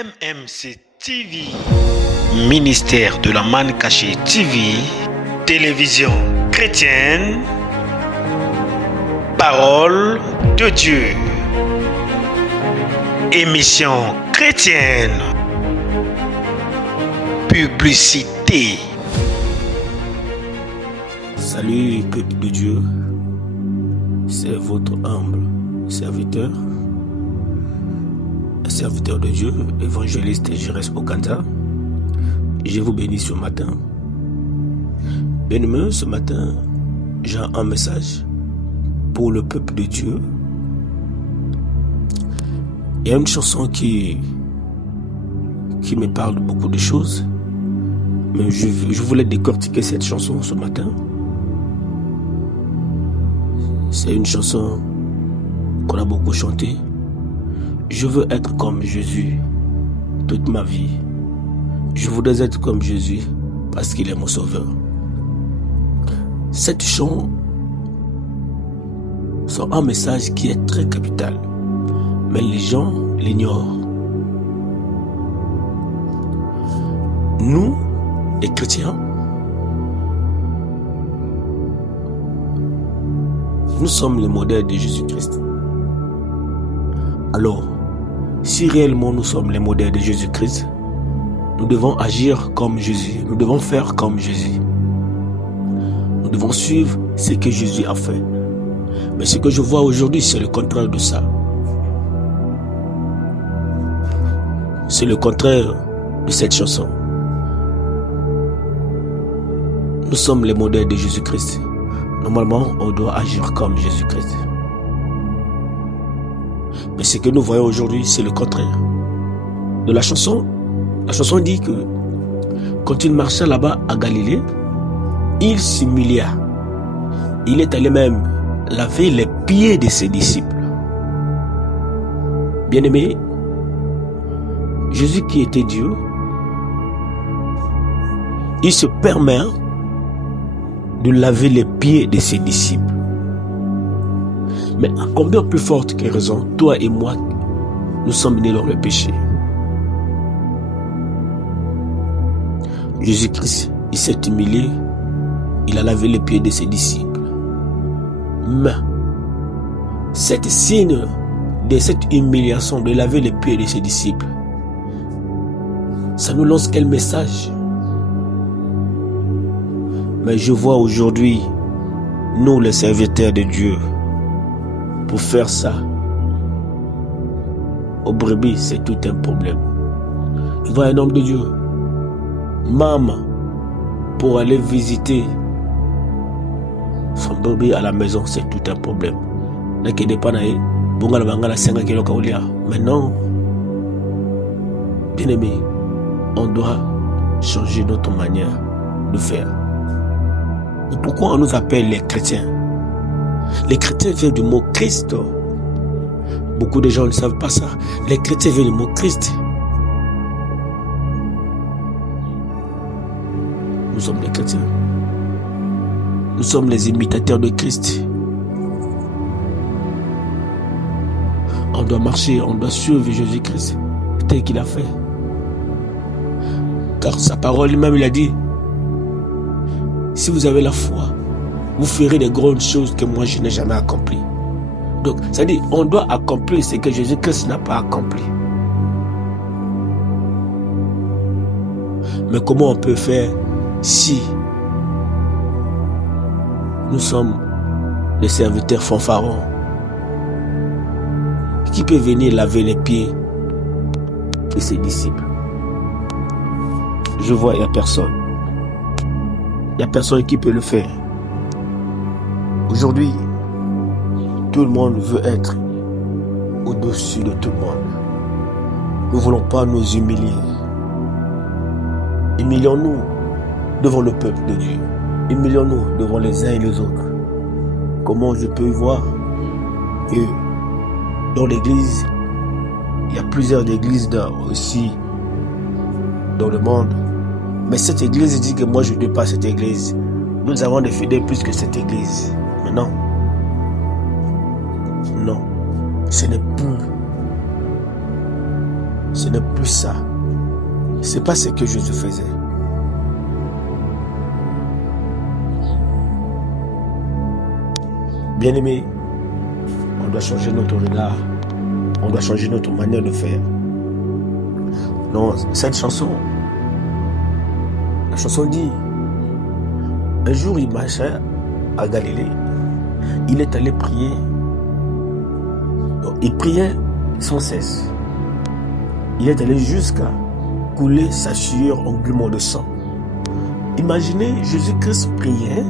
MMC TV, ministère de la manne cachée TV, télévision chrétienne, parole de Dieu, émission chrétienne, publicité. Salut peuple de Dieu, c'est votre humble serviteur de Dieu, évangéliste Jérès Okanta. Je vous bénis ce matin. Bien-aimés, ce matin, j'ai un message pour le peuple de Dieu. Il y a une chanson qui me parle de beaucoup de choses, mais je voulais décortiquer cette chanson ce matin. C'est une chanson qu'on a beaucoup chantée. Je veux être comme Jésus toute ma vie. Je voudrais être comme Jésus parce qu'il est mon sauveur. Cette chanson c'est un message qui est très capital, mais les gens l'ignorent. Nous, les chrétiens, nous sommes les modèles de Jésus-Christ. Alors, si réellement nous sommes les modèles de Jésus-Christ, nous devons agir comme Jésus, nous devons faire comme Jésus. Nous devons suivre ce que Jésus a fait. Mais ce que je vois aujourd'hui, c'est le contraire de ça. C'est le contraire de cette chanson. Nous sommes les modèles de Jésus-Christ. Normalement, on doit agir comme Jésus-Christ. Mais ce que nous voyons aujourd'hui, c'est le contraire de la chanson. La chanson dit que quand il marchait là-bas à Galilée, il s'humilia. Il est allé même laver les pieds de ses disciples. Bien-aimé, Jésus qui était Dieu, il se permet de laver les pieds de ses disciples. Mais à combien plus forte que raison, toi et moi, nous sommes nés dans le péché. Jésus-Christ, il s'est humilié, il a lavé les pieds de ses disciples. Mais, cette signe de cette humiliation, de laver les pieds de ses disciples, ça nous lance quel message? Mais je vois aujourd'hui, nous les serviteurs de Dieu, pour faire ça, au brebis, c'est tout un problème. Tu vois un homme de Dieu, maman, pour aller visiter son bébé à la maison, c'est tout un problème. Maintenant, bien aimé, on doit changer notre manière de faire. Et pourquoi on nous appelle les chrétiens? Les chrétiens viennent du mot Christ. Beaucoup de gens ne savent pas ça. Les chrétiens viennent du mot Christ. Nous sommes les chrétiens. Nous sommes les imitateurs de Christ. On doit marcher, on doit suivre Jésus-Christ tel qu'il a fait. Car sa parole lui-même, il a dit, si vous avez la foi, vous ferez des grandes choses que moi je n'ai jamais accomplies. Donc, ça dit, on doit accomplir ce que Jésus-Christ n'a pas accompli. Mais comment on peut faire si nous sommes les serviteurs fanfarons? Qui peut venir laver les pieds de ses disciples? Je vois, il n'y a personne. Il n'y a personne qui peut le faire. Aujourd'hui, tout le monde veut être au-dessus de tout le monde. Nous ne voulons pas nous humilier. Humilions-nous devant le peuple de Dieu. Humilions-nous devant les uns et les autres. Comment je peux voir que dans l'église, il y a plusieurs églises aussi dans le monde. Mais cette église dit que moi je ne veux pas cette église. Nous avons des fidèles plus que cette église. Mais non. Non. Ce n'est plus Ce n'est plus ça. C'est pas ce que Jésus faisait. Bien-aimé, on doit changer notre regard. On doit changer notre manière de faire. Non, cette chanson, la chanson dit, un jour il marchait à Galilée. Il est allé prier. Donc, il priait sans cesse. Il est allé jusqu'à couler sa sueur en grumeaux de sang. Imaginez, Jésus-Christ priait.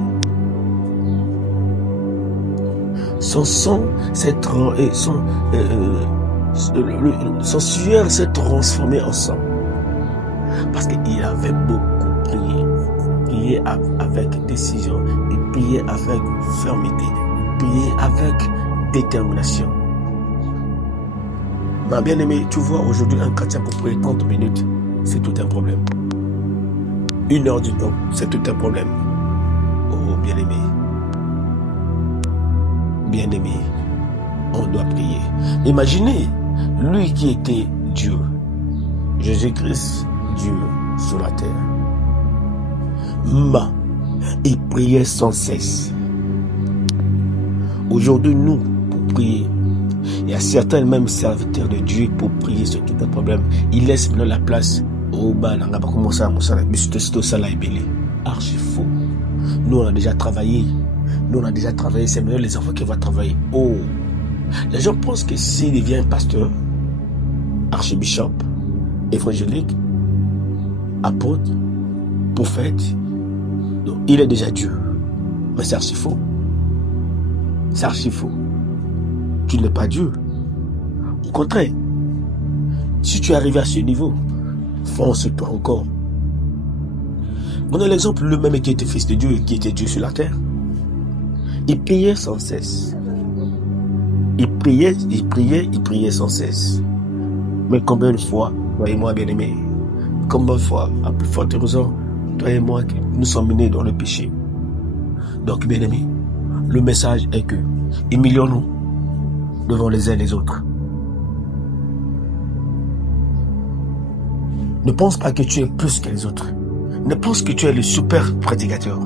Son sang son sueur s'est transformé en sang. Parce qu'il avait beaucoup prié. Prié avec décision. Il priait avec fermeté. Il priait avec détermination. Ma bien-aimée, tu vois, aujourd'hui, un chrétien pour prier 30 minutes, c'est tout un problème. 1 heure du temps, c'est tout un problème. Oh, bien-aimé. Bien-aimé, on doit prier. Imaginez, lui qui était Dieu, Jésus-Christ, Dieu sur la terre. Il priait sans cesse. Aujourd'hui, nous, pour prier, il y a certains même serviteurs de Dieu pour prier sur tout un problème. Ils laissent maintenant la place au bas. Archi faux. Nous, on a déjà travaillé. C'est maintenant les enfants qui vont travailler. Oh, les gens pensent que s'il devient pasteur, archibishop, évangélique, apôtre, prophète, donc il est déjà Dieu. Mais c'est archi faux. C'est archi faux. Tu n'es pas Dieu. Au contraire, si tu es arrivé à ce niveau, fonce-toi encore. Prenons l'exemple, le même qui était fils de Dieu, qui était Dieu sur la terre. Il priait sans cesse. Il priait sans cesse. Mais combien de fois, toi et moi, bien-aimés, combien de fois, à plus forte raison, toi et moi, nous sommes menés dans le péché. Donc, bien-aimés, le message est que, humilions-nous devant les uns et les autres. Ne pense pas que tu es plus que les autres. Ne pense que tu es le super prédicateur.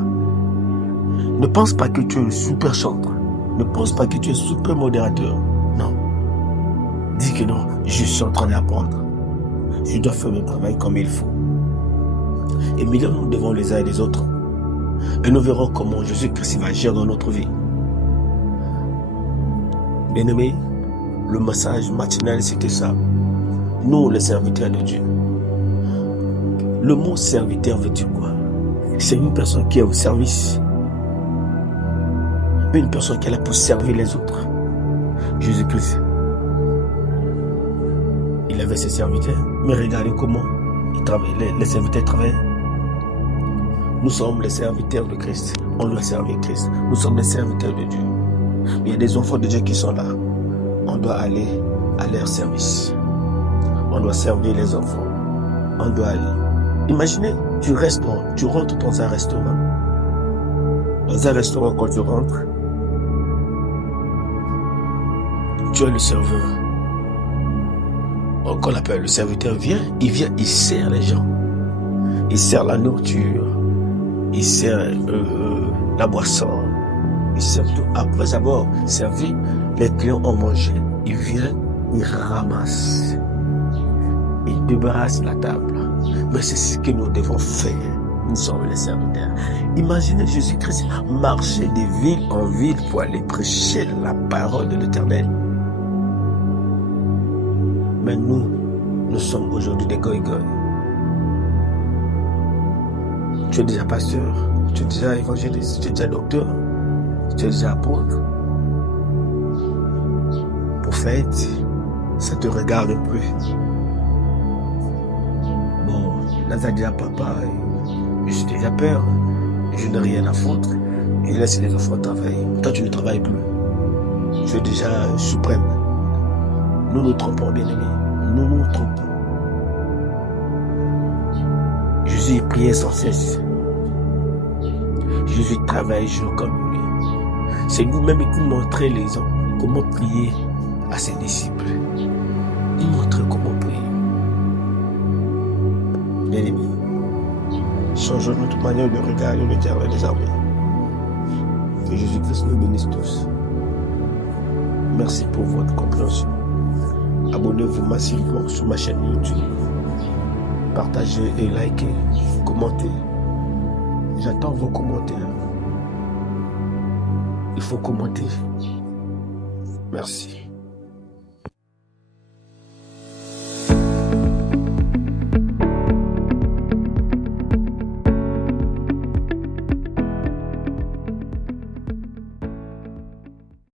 Ne pense pas que tu es le super chanteur. Ne pense pas que tu es le super modérateur. Non. Dis que non, je suis en train d'apprendre. Je dois faire mon travail comme il faut. Et millions devant les uns et les autres. Et nous verrons comment Jésus-Christ va agir dans notre vie. Bien-aimés, le message matinal, c'était ça. Nous, les serviteurs de Dieu. Le mot serviteur veut dire quoi? C'est une personne qui est au service. Une personne qui est là pour servir les autres. Jésus-Christ, il avait ses serviteurs, mais regardez comment les serviteurs travaillent. Nous sommes les serviteurs de Christ. On doit servir Christ. Nous sommes les serviteurs de Dieu. Mais il y a des enfants de Dieu qui sont là. On doit aller à leur service. On doit servir les enfants. On doit aller. Imaginez, tu rentres dans un restaurant. Dans un restaurant, quand tu rentres, tu es le serveur. Qu'on l'appelle le serviteur, il sert les gens. Il sert la nourriture. Il sert la boisson. Il sert tout. Après avoir servi, les clients ont mangé. Il vient, il ramasse. Il débarrasse la table. Mais c'est ce que nous devons faire. Nous sommes les serviteurs. Imaginez Jésus-Christ marcher de ville en ville pour aller prêcher la parole de l'Éternel. Mais nous sommes aujourd'hui des goy-goy. Tu es déjà pasteur, tu es déjà évangéliste, tu es déjà docteur, tu es déjà apôtre, prophète, ça te regarde plus. Bon, là t'as déjà papa, je suis déjà père, je n'ai rien à foutre, et laisse les enfants travailler. Toi tu ne travailles plus, tu es déjà suprême. Nous nous trompons, bien-aimés, nous nous trompons. Jésus priait sans cesse. Jésus travaille jour comme nuit. C'est nous-mêmes qui montrons les gens comment prier à ses disciples. Il montre comment prier. Bien-aimés, changeons notre manière de regarder l'Éternel des armées. Que Jésus-Christ nous bénisse tous. Merci pour votre compréhension. Abonnez-vous massivement sur ma chaîne YouTube. Partagez et likez, commentez. J'attends vos commentaires. Il faut commenter. Merci.